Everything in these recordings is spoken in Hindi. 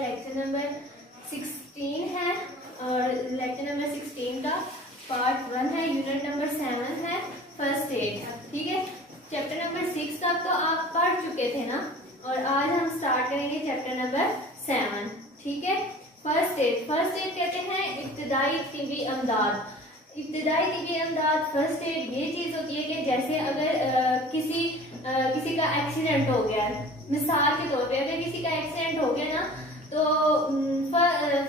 लेक्चर नंबर 16 है और लेक्चर नंबर 16 का पार्ट 1 है, यूनिट नंबर 7 है फर्स्ट एड। ठीक है, चैप्टर नंबर 6 तक तो आप पढ़ चुके थे ना, और आज हम स्टार्ट करेंगे चैप्टर नंबर 7। ठीक है, फर्स्ट एड कहते हैं इब्तिदाई तिब्बी अमदाद। इब्तिदाई तिब्बी अमदाद फर्स्ट एड ये चीज होती है कि जैसे अगर किसी का एक्सीडेंट हो गया है, मिसाल के तौर पे अगर किसी का एक्सीडेंट हो गया ना, तो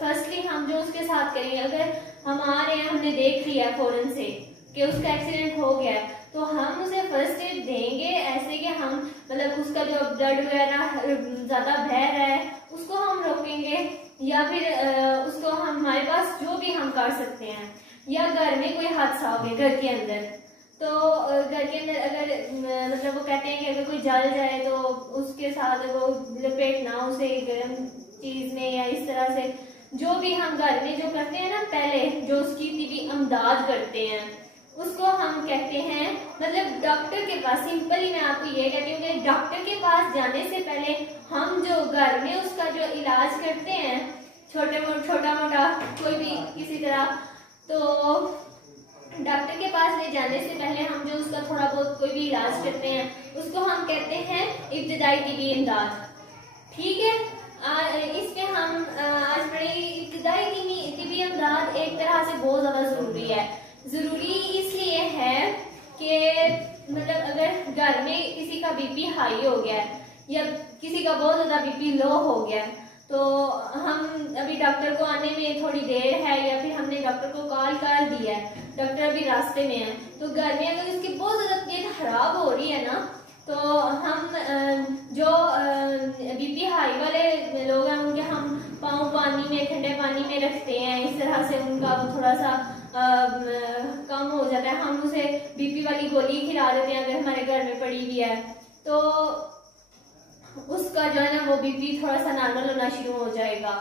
फर्स्टली हम जो उसके साथ करेंगे, अगर हम आ रहे हैं, हमने देख लिया फौरन से कि उसका एक्सीडेंट हो गया है, तो हम उसे फर्स्ट एड देंगे ऐसे कि हम मतलब उसका जो ब्लड वगैरह ज्यादा बह रहा है उसको हम रोकेंगे, या फिर उसको हमारे पास जो भी हम कर सकते हैं। या घर में कोई हादसा हो गया घर के अंदर, तो घर के अंदर अगर मतलब वो कहते हैं कि अगर कोई जल जाए तो उसके साथ वो लपेटना उसे गर्म चीज में, या इस तरह से जो भी हम घर में जो करते हैं ना, पहले जो उसकी तिब्बी अमदाद करते हैं उसको हम कहते हैं, मतलब डॉक्टर के पास, सिंपली मैं आपको ये कहती हूँ कि डॉक्टर के पास जाने से पहले हम जो घर में उसका जो इलाज करते हैं, छोटा मोटा कोई भी किसी तरह, तो डॉक्टर के पास ले जाने से पहले हम जो उसका थोड़ा बहुत कोई भी इलाज करते हैं उसको हम कहते हैं इब्तिदाई तिब्बी इमदाद। ठीक है, इसमें हम आज पढ़ेंगे इब्तिदाई तिब्बी इमदाद एक तरह से बहुत ज्यादा जरूरी है। जरूरी इसलिए है कि मतलब अगर घर में किसी का बीपी हाई हो गया है या किसी का बहुत ज्यादा बीपी लो हो गया है, तो हम अभी डॉक्टर को आने में थोड़ी देर है या फिर हमने डॉक्टर को कॉल कर दिया है, डॉक्टर अभी रास्ते में है, तो घर में अगर इसकी बहुत ज्यादा तबीयत खराब हो रही है ना, तो हम जो बीपी हाई वाले लोग हैं उनके हम पाँव पानी में, ठंडे पानी में रखते हैं, इस तरह से उनका वो थोड़ा सा कम हो जाता है। हम उसे बीपी वाली गोली खिला देते हैं अगर हमारे घर में पड़ी हुई है, तो उसका जो है ना वो बीपी थोड़ा सा नॉर्मल होना शुरू हो जाएगा।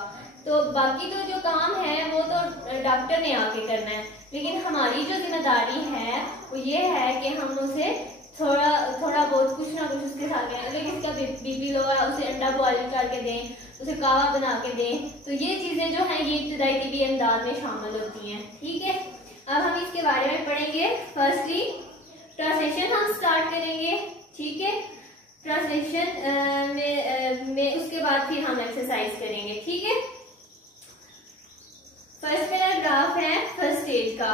तो बाकी तो जो काम है वो तो डॉक्टर ने आके करना है, लेकिन हमारी जो जिम्मेदारी है वो ये है कि हम उसे थोड़ा बहुत कुछ ना कुछ उसके साथ दें। अगर किसी का बीपी लो है उसे अंडा बॉयल करके दें, उसे कावा बना के दें, तो ये चीजें जो हैं ये इब्तिदाई तिब्बी इमदाद में शामिल होती हैं। ठीक है, अब हम इसके बारे में पढ़ेंगे। फर्स्टली ट्रांसलेशन हम स्टार्ट करेंगे। ठीक है, ट्रांसलेशन में उसके बाद फिर हम एक्सरसाइज करेंगे। ठीक है, फर्स्ट पैराग्राफ है फर्स्ट एड का।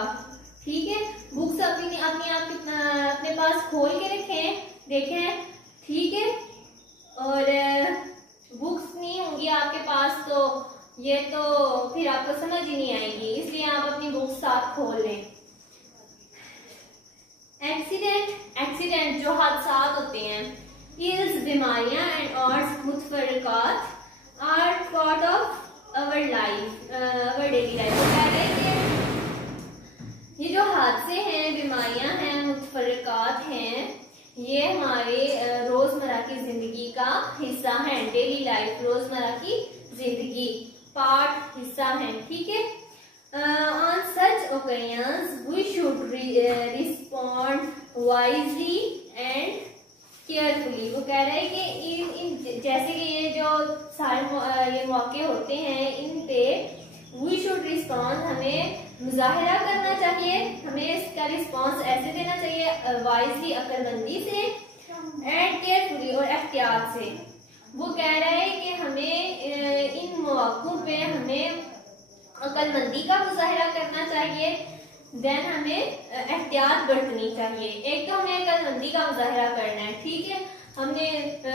ठीक है, बुक्स अपनी अपने पास खोल के देखें। ठीक है, और बुक्स नहीं होंगी आपके पास तो ये तो फिर आपको समझ ही नहीं आएगी, इसलिए आप अपनी बुक्स साथ खोल लें। एक्सीडेंट जो हादसात होते हैं, इल्स बीमारियां एंड ऑड्स मुतफरकात are part of our daily life. वो कह रहे हैं कि ये जो हादसे हैं, बीमारियां हैं, मुतफरकात हैं, ये हमारे रोजमर्रा की जिंदगी का हिस्सा है। डेली लाइफ, रोजमर्रा की जिंदगी पार्ट हिस्सा है। ठीक है, on such occasions we should respond wisely and carefully. वो कह रहे हैं कि जैसे कि ये जो सारे ये मौके होते हैं, इन पे वी शुड रिस्पॉन्ड, हमें मुजाहिरा करना चाहिए, हमें इसका रिस्पॉन्स ऐसे देना चाहिए, वाइजली अक्लमंदी से, एंड केयरफुली और एहतियात से। वो कह रहे हैं कि हमें इन मौकों पे हमें अक्लमंदी का मुजाहिरा करना चाहिए, देन हमें एहतियात बरतनी चाहिए। एक तो हमें अक्लमंदी का मुजाहिरा करना है। ठीक है, हमने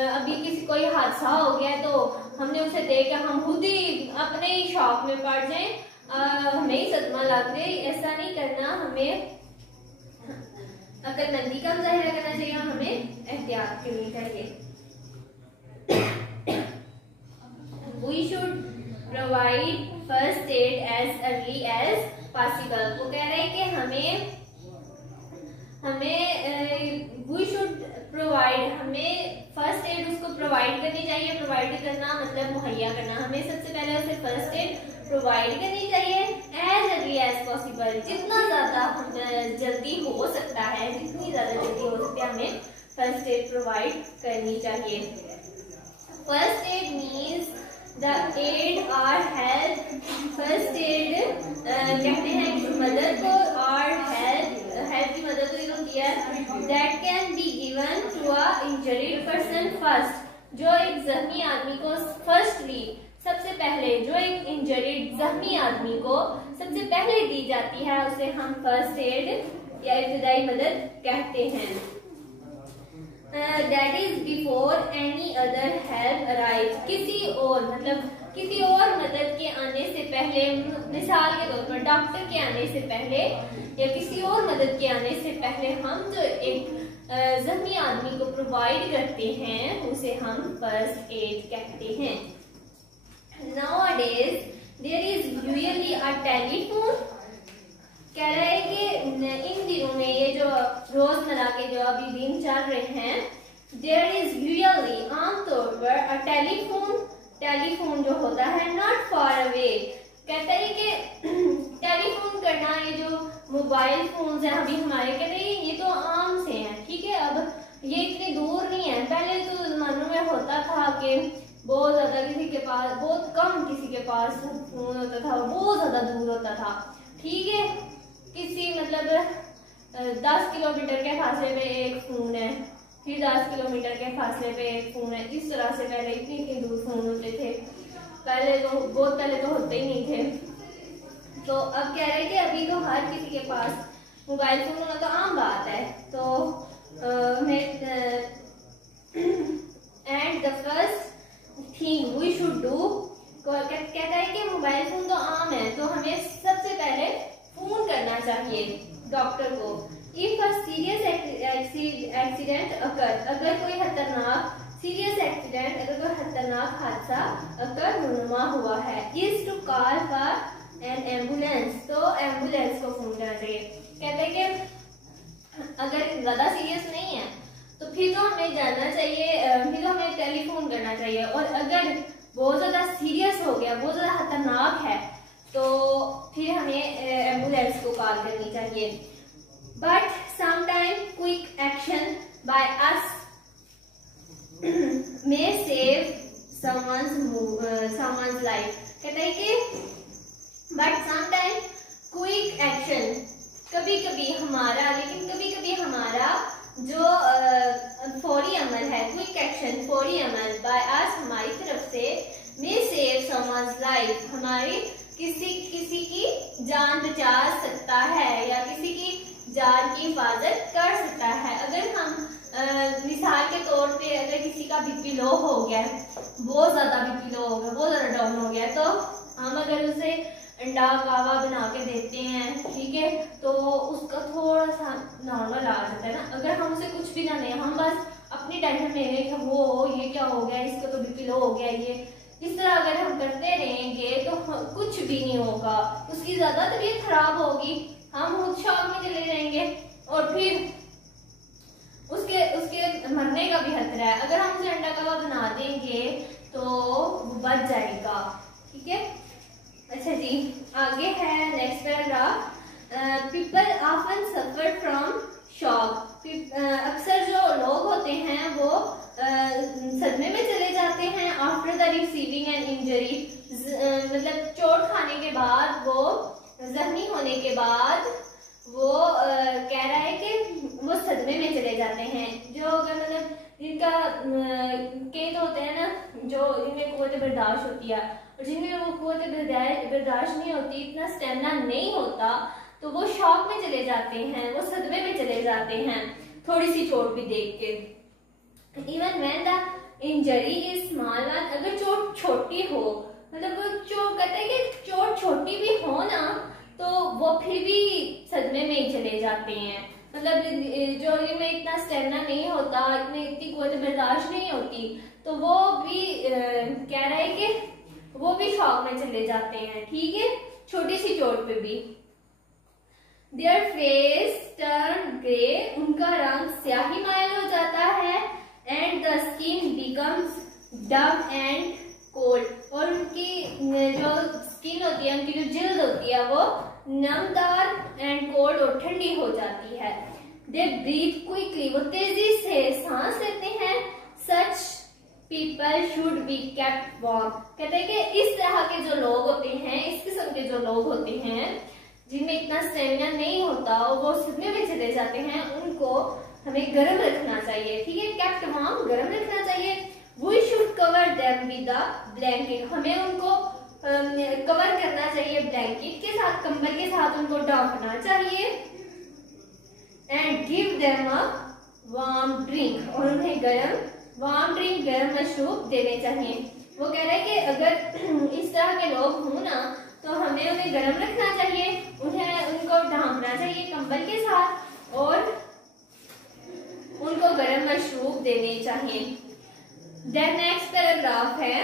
अभी कोई हादसा हो गया तो हमने उसे देख कर हम खुद ही अपने ही शौक में पड़ जाए, हमें ही सदमा लग जाए, ऐसा नहीं करना। हमें अक्लमंदी का मुजाहिरा करना चाहिए और हमें एहतियात करनी चाहिए। We should provide first aid as early as possible। वो कह रहे हैं कि हमें we should provide, हमें फर्स्ट एड उसको प्रोवाइड करनी चाहिए। प्रोवाइड करना मतलब मुहैया करना, हमें सबसे पहले उसे फर्स्ट एड प्रोवाइड करनी चाहिए एज अर्ली एज पॉसिबल, जितना ज्यादा जल्दी हो सकता है, जितनी ज्यादा जल्दी हो सकती है हमें फर्स्ट एड प्रोवाइड करनी चाहिए। First aid means the aid और हेल्प, फर्स्ट एड कहते हैं मदद को, और हेल्प की मदद को यूज किया that can be given to a injured person first, जो एक जख्मी आदमी को फर्स्टली सबसे पहले, जो एक इंजर्ड जख्मी आदमी को सबसे पहले दी जाती है उसे हम फर्स्ट एड या इब्तिदाई मदद कहते हैं। That is before any other help arrive, किसी और मतलब किसी और मदद के आने से पहले, मिसाल के तौर पर डॉक्टर के आने से पहले या किसी और मदद के आने से पहले हम जो एक जख्मी आदमी को प्रोवाइड करते हैं उसे हम फर्स्ट एड कहते हैं। Nowadays there is usually a telephone, कह रहा है कि इन दिनों में ये जो रोजमर्रा के जो अभी दिन चल रहे हैं, there is usually आमतौर पर a टेलीफोन जो होता है not far away, कहता है कि टेलीफोन करना, ये जो मोबाइल फोन है अभी हमारे, कहते हैं ये तो आम से हैं, ठीक है, अब ये इतनी दूर नहीं है। पहले तो जमानों में होता था कि बहुत ज्यादा किसी के पास, बहुत कम किसी के पास फोन होता था, बहुत ज्यादा दूर होता था, ठीक है, किसी मतलब 10 किलोमीटर के फासले पे एक फोन है, फिर 10 किलोमीटर के फासले पे एक फोन है, इस तरह से पहले इतनी दूर फोन होते थे। पहले तो बहुत पहले तो होते ही नहीं थे। तो अब कह रहे हैं कि अभी तो हर किसी के पास मोबाइल फोन होना तो आम बात है। तो and the first thing we should do, कहता है कि मोबाइल फोन तो आम है तो हमें सबसे पहले फोन करना चाहिए डॉक्टर को। इफ अ सीरियस एक्सीडेंट अकर, अगर कोई खतरनाक सीरियस एक्सीडेंट, अगर कोई खतरनाक हादसा अकर नुमा हुआ है, is to call for an ambulance, तो एम्बुलेंस को फोन करना चाहिए। कहते हैं कि अगर ज्यादा सीरियस नहीं है तो फिर तो हमें जानना चाहिए, फिर तो हमें टेलीफोन करना चाहिए, और अगर बहुत ज्यादा सीरियस हो गया, बहुत ज्यादा खतरनाक है, तो फिर हमें एम्बुलेंस को कॉल करनी चाहिए। But sometime quick action by us may save someone's life, कहता है कि but sometimes quick action, कभी कभी हमारा, लेकिन कभी कभी हमारा जो फौरी अमल है, क्विक एक्शन फौरी अमल बाय अस, हमारी तरफ से, may save someone's life, हमारी किसी की जान बचा सकता है या किसी की जान की हिफाजत कर सकता है। अगर हम मिसाल के तौर पे अगर किसी का बीपी लो हो गया, बहुत ज्यादा बीपी लो हो गया, बहुत ज्यादा डाउन हो गया, तो हम अगर उसे अंडा कावा बना के देते हैं, ठीक है, तो उसका थोड़ा सा नॉर्मल आ जाता है ना। अगर हम उसे कुछ भी ना दें, हम बस अपनी टेंशन में रहें कि वो ये क्या हो गया, इसका तो बीपी लो हो गया, ये इस तरह अगर हम करते रहेंगे तो कुछ भी नहीं होगा, उसकी ज्यादा तबीयत खराब होगी, हम खुद शॉक में चले जाएंगे और फिर उसके मरने का भी खतरा है। अगर हम उसे अंडा कबाब बना देंगे तो वो बच जाएगा, ठीक है। अच्छा जी, आगे है next paragraph. People often suffer from shock, अक्सर जो लोग होते हैं वो सदमे में चले जाते हैं after the receiving an injury, मतलब चोट खाने के बाद, वो जख्मी होने के बाद वो कह रहा है कि वो सदमे में चले जाते हैं। जो अगर मतलब जिनका केस होते हैं ना, जो जिनमें कुव्वत बर्दाश्त होती है और जिनमें वो कुव्वत बर्दाश्त नहीं होती, इतना स्टेमिना नहीं होता, तो वो शॉक में चले जाते हैं, वो सदमे में चले जाते हैं थोड़ी सी चोट भी देख के। Even when the injury is small one, अगर चोट छोटी हो, मतलब वो चोट, कहते हैं कि चोट छोटी भी हो ना तो वो फिर भी सदमे में ही चले जाते हैं। मतलब जो इनमें इतना स्टेमिना नहीं होता, इतनी कुव्वत बर्दाश्त नहीं होती, तो वो भी कह रहा है कि वो भी शॉक में चले जाते हैं, ठीक है, छोटी सी चोट पे भी। Their face turn grey, उनका रंग स्याही मायल हो जाता है, and the skin becomes dumb and cold, और उनकी जो स्किन होती है, उनकी जो जिल्द होती है, वो नमदार एंड कोल्ड और ठंडी हो जाती है। They breathe quickly, वो तेजी से सांस लेते हैं। Such people should be kept warm. कहते हैं कि इस तरह के जो लोग होते हैं, इस किस्म के जो लोग होते हैं जिनमें इतना स्टेमिना नहीं होता, वो सदमे में चले जाते हैं, उनको हमें गर्म रखना चाहिए। ठीक है, केप्ट वार्म, गर्म रखना चाहिए। We should cover them with a blanket. हमें उनको कवर करना चाहिए ब्लैंकेट के साथ, कंबल के साथ उनको ढांकना चाहिए। And give them a warm drink, और उन्हें वार्म ड्रिंक, गर्म मशरूब देने चाहिए। वो कह रहे हैं कि अगर इस तरह के लोग हों ना, तो हमें उन्हें गर्म रखना चाहिए, उनको ढांकना चाहिए कंबल के साथ, और उनको गर्म मशरूब देने चाहिए। देन नेक्स्ट पैराग्राफ है,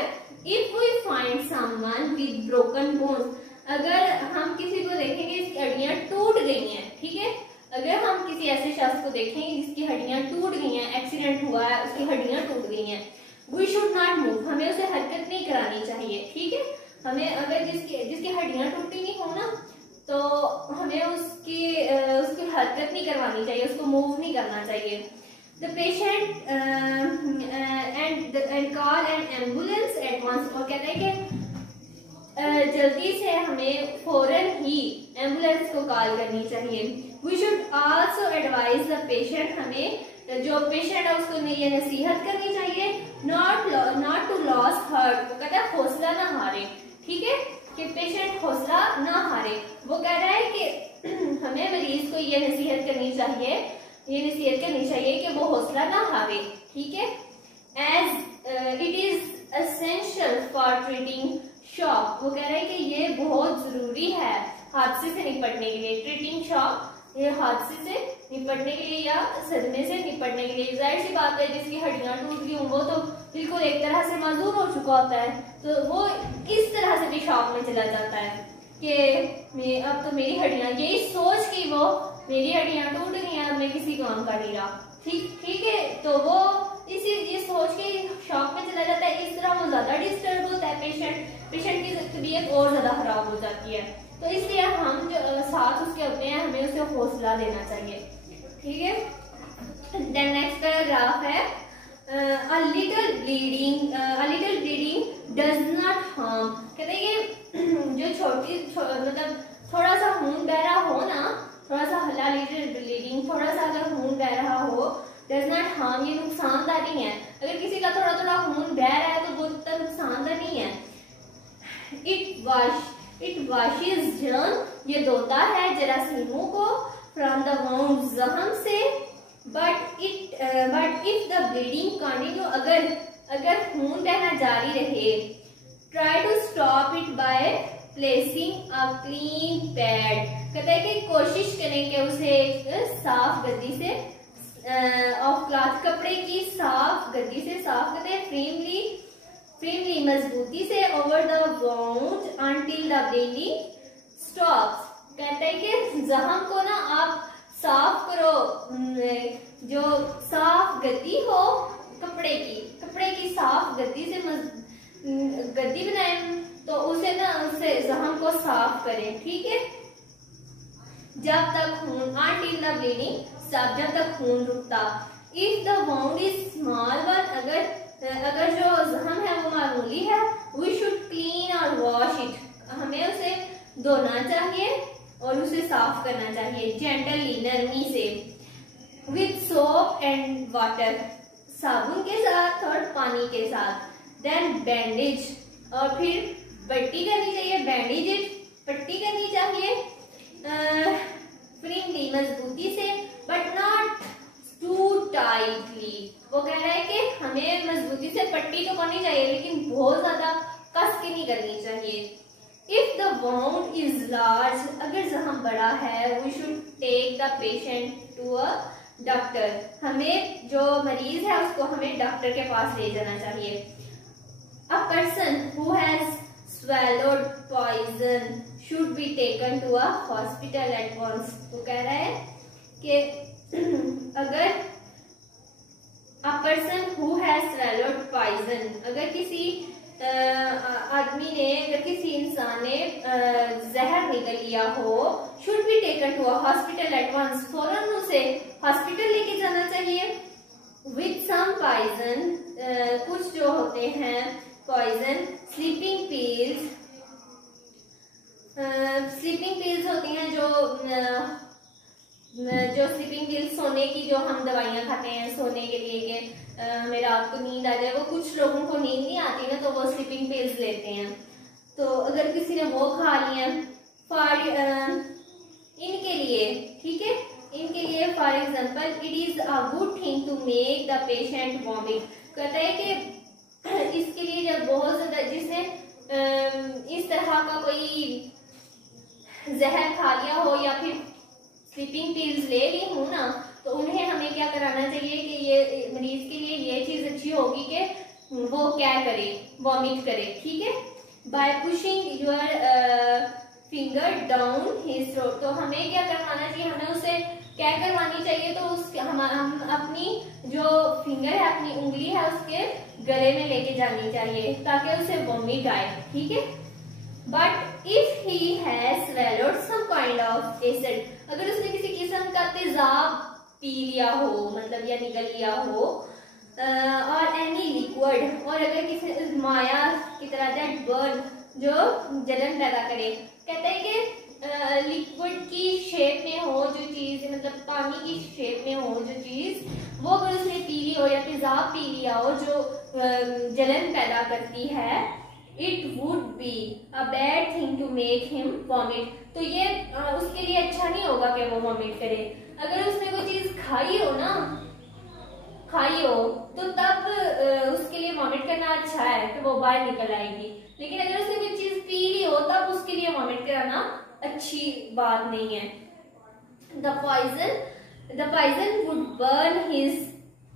if we find someone with broken bones. अगर हम किसी को देखेंगे इसकी हड्डियां टूट गई हैं, ठीक है, अगर हम किसी ऐसे शख्स को देखेंगे जिसकी हड्डियां टूट गई हैं, एक्सीडेंट हुआ है, उसकी हड्डियां टूट गई हैं, वी शुड नॉट मूव, हमें उसे हरकत नहीं करानी चाहिए। ठीक है, हमें अगर जिसकी हड्डियां टूटी नहीं हो ना, तो हमें उसकी हरकत नहीं करवानी चाहिए, उसको मूव नहीं करना चाहिए। The patient and call an ambulance at once. और कहते हैं कि जल्दी से हमें फौरन ही एम्बुलेंस को कॉल करनी चाहिए। We should also advise the patient, हमें जो पेशेंट है उसको ये नसीहत करनी चाहिए, नॉट टू लॉस हार्ट। वो कहता है हौसला ना हारे। ठीक है, कि पेशेंट हौसला ना हारे। वो कह रहा है कि हमें मरीज को ये नसीहत करनी चाहिए कि वो हौसला ना हारे। ठीक है, as it is essential for treating shock. वो कह रहे हैं कि ये बहुत जरूरी है हादसे से निपटने के लिए। ट्रीटिंग शॉक, ये हादसे से निपटने के लिए या सदमे से निपटने के लिए। जाहिर सी बात है, जिसकी हड्डियां टूट गई वो तो बिल्कुल एक तरह से मजबूर हो चुका होता है, तो वो इस तरह से भी शॉक में चला जाता है कि अब तो मेरी हड्डियां, यही सोच कि वो मेरी हड्डियां टूट गई हैं, अब मैं किसी काम का नहीं रहा। ठीक है, तो वो ये सोच के शॉक में चला जाता है। इस तरह वो ज्यादा डिस्टर्ब होता है, पेशेंट की तबीयत और ज्यादा खराब हो जाती है। तो इसलिए हम जो साथ उसके होते हैं, हमें उसे हौसला देना चाहिए। ठीक है, देन नेक्स्ट पैराग्राफ है, a little bleeding does not harm। कहते हैं कि जो मतलब थोड़ा सा खून बह रहा हो ना, थोड़ा सा little bleeding, थोड़ा सा अगर खून बह रहा हो, does not harm, ये नुकसानदार नहीं है। अगर किसी का थोड़ा थोड़ा खून बह रहा है तो वो इतना नुकसानदार नहीं है। It washes germ, ये धोता है जरासीमों को, from the wound, जख्म से। but if the bleeding continue, अगर खून बहना जारी रहे, try to stop it by placing a clean pad। कहते हैं कि कोशिश करें कि उसे एक साफ गद्दी से, ऑफ क्लॉथ, कपड़े की साफ गद्दी से साफ करते हैं, firmly मजबूती से, over the wound until the bleeding stops। कहते हैं कि जख्म को ना आप साफ करो, जो साफ गद्दी हो कपड़े की साफ गद्दी से गद्दी बनाए, तो उसे जख्म को साफ करें। ठीक है, जब तक खून, until the bleeding stop, जब तक खून रुकता। if the wound is small one, अगर जो जख्म है वो मामूली है, we should clean or wash it, हमें उसे धोना चाहिए और उसे साफ करना चाहिए gently, नरमी से। with soap and water, साबुन के साथ और पानी के साथ। then bandage, और फिर पट्टी करनी चाहिए, bandage it, पट्टी करनी चाहिए firmly, मजबूती से, but not too tightly। वो कह रहा है कि हमें मजबूती से पट्टी तो करनी चाहिए, लेकिन बहुत ज्यादा कस के नहीं करनी चाहिए। If the wound is large, अगर जख्म बड़ा है, we should take the patient to a doctor। हमें जो मरीज है उसको हमें डॉक्टर के पास ले जाना चाहिए। A person who has swallowed poison should be taken to a hospital at once। वो कह रहा है कि अगर a person who has swallowed poison, अगर किसी आदमी ने, अगर किसी इंसान ने जहर निगल लिया हो, should be taken to a hospital at once, फौरन उसे हॉस्पिटल लेके जाना चाहिए। with सम पॉइजन, कुछ जो होते हैं poison, sleeping pills, sleeping pills होती हैं जो स्लीपिंग पिल्स सोने की, जो हम दवाइयाँ खाते हैं सोने के लिए कि हमें रात को नींद आ जाए, वो कुछ लोगों को नींद नहीं आती ना, तो वो स्लीपिंग पिल्स लेते हैं। तो अगर किसी ने वो खा लिया इनके लिए, ठीक है, इनके लिए for example it is a good thing to make the patient vomit. कहता है कि इसके लिए जब बहुत ज्यादा जिसने इस तरह का कोई जहर खा लिया हो या फिर स्लीपिंग पिल्स ले ली हो ना, तो उन्हें हमें क्या कराना चाहिए कि ये मरीज के लिए ये चीज अच्छी होगी कि वो क्या करे, वॉमिट करे, ठीक है, bye pushing your finger down his throat. तो हमें क्या करवाना चाहिए, हमें उसे क्या करवानी चाहिए, तो उसके हम अपनी जो फिंगर है, अपनी उंगली है, उसके गले में लेके जानी चाहिए ताकि उसे वॉमिट आए, ठीक है। But if he has swallowed some kind of acid, अगर उसने किसी किस्म का तेजाब पी लिया हो, मतलब या निगल लिया हो, और एनी लिक्विड, और अगर किसी माया की तरह दैट बर्न, जो जलन पैदा करे, कहते हैं कि लिक्विड की शेप में हो जो चीज, मतलब पानी की शेप में हो जो चीज, वो अगर उसने पी ली हो या तेजाब पी लिया हो जो जलन पैदा करती है, it would be a bad thing to make him vomit. तो ये उसके लिए अच्छा नहीं होगा कि वो वॉमिट करे। अगर उसने कोई चीज खाई हो ना, तो तब उसके लिए वॉमिट करना अच्छा है कि वो बाहर निकल आएगी। लेकिन अगर उसने कोई चीज पी ली हो तब उसके लिए वॉमिट कराना अच्छी बात नहीं है। The poison would burn his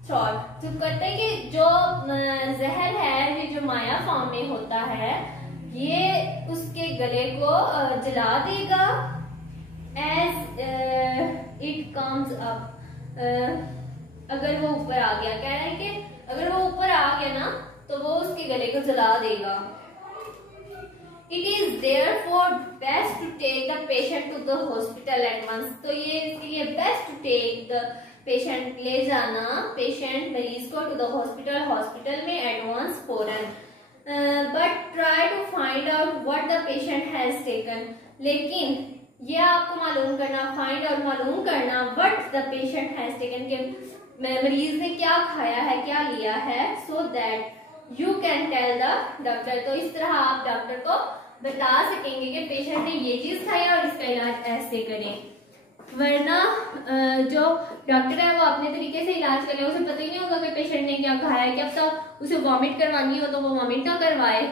throat. तो कहते हैं कि जो जहर है, ये जो माया फॉर्म में होता है, ये उसके गले को जला देगा। एज इट कम्स अप, अगर वो ऊपर आ गया, कह रहा है कि अगर वो ऊपर आ गया ना तो वो उसके गले को जला देगा। It is therefore best to take the patient to the hospital at once. तो ये इसके लिए best to take the patient, ले जाना पेशेंट मरीज को टू द हॉस्पिटल में एट वंस फौरन। But try to find out what the patient has taken. लेकिन ये आपको मालूम करना, फाइंड आउट मालूम करना what the patient has taken, के मरीज ने क्या खाया है, क्या लिया है, so that you can tell the doctor. तो इस तरह आप डॉक्टर को बता सकेंगे कि पेशेंट ने ये चीज खाया और इसका इलाज ऐसे करें। वरना जो डॉक्टर है वो अपने तरीके से इलाज करे, उसे पता ही नहीं होगा कि पेशेंट ने क्या खाया है, क्या पता उसे वॉमिट करवानी हो तो वो वॉमिट ना करवाए,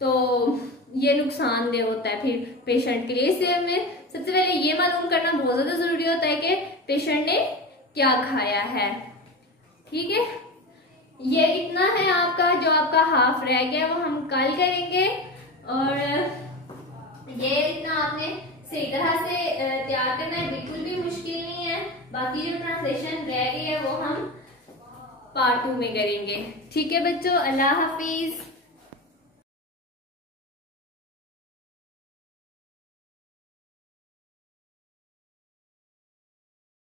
तो ये नुकसानदेह होता है फिर पेशेंट के लिए। इसलिए हमें सबसे पहले ये मालूम करना बहुत ज्यादा जरूरी होता है कि पेशेंट ने क्या खाया है, ठीक है। ये इतना है आपका, जो आपका हाफ रह गया वो हम कल करेंगे, और ये इतना आपने सही तरह से तैयार करना है, बिल्कुल भी मुश्किल नहीं है। बाकी जो ट्रांसलेशन रह गई है वो हम पार्ट 2 में करेंगे, ठीक है बच्चों। अल्लाह हाफिज।